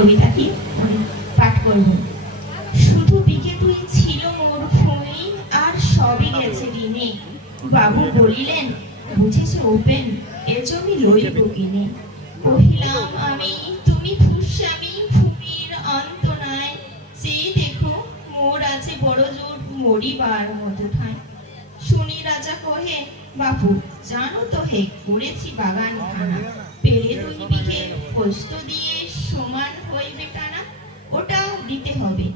কবিতাটি পাঠ করব। শুধু বিকে তুই ছিল মোর ভূমি, আর সবই গেছে ঋণে। বাবু বলিলেন, বুঝেছে উপেন, এ জমি লইব কিনে। কহিলাম আমি, তুমি ভূস্বামী, ভূমির অন্ত নাই। চেয়ে দেখো, মোর আছে বড় জোর, মরিবার মতো ঠাঁই। শুনি রাজা কহে, বাপু জানো তো হে, করেছি বাগান খানা। পেলে 2 বিঘে পোস্ত দিয়ে সমান হইবে টানা, ওটাও দিতে হবে।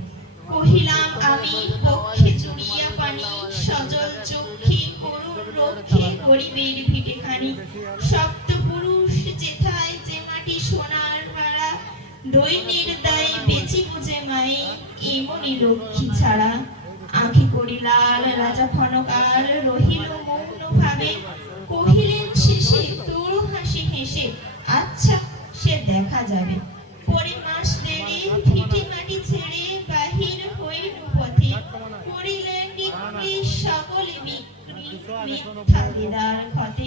কহিলাম আমি, পক্ষে জুড়িয়া পানি, সজল চক্ষে করুণ রক্ষে গরিবের ভিটেখানি। সপ্তপুরুষ যেথায় যে মাটি সোনার ভাড়া, দৈন্যের দায় বেচি বুঝে মাই, এমনি লক্ষ্মী ছাড়া। আঁখি করি লাল, রাজা ক্ষণকাল রহিল মৌন ভাবে। কহিলেন শেষে তোর হাসি হেসে, আচ্ছা সে দেখা যাবে। পরে মাস দেড়ে ভিটে মাটি ছেড়ে বাহির হইল পথে। করিলেন বিক্রি সকলে বিক্রি, মিথ্যা দেদার ক্ষতে।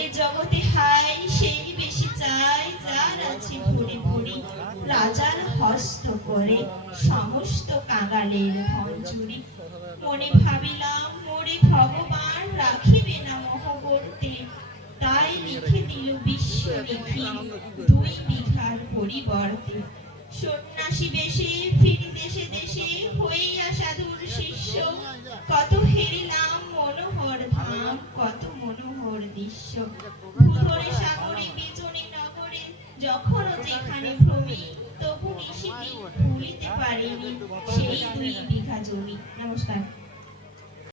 এ জগতে হাই সেই বেশি চায়, যার আছে ভরে ভরে। রাজার হস্ত করে সমস্ত কাঙালের ধন চুরি। মনে ভাবিলাম, মোরে ভগবান রাখিবে না মোহ করতে। তাই লিখে দিল বিশ্ব লিখি 2 বিঘার পরিবর্তে। সন্ন্যাসী বেশে ফিরি দেশে দেশে, হইয়া সাধুর শিষ্য। কত হেরিলাম মনোহর ধাম, কত মনোহর দৃশ্য। ভূধরে সাগরে বিজনে নগরে, যখন যেখানে ভ্রমি। তবু নিশিদিন ভুলিতে পারিনি সেই 2 বিঘা জমি। নমস্কার।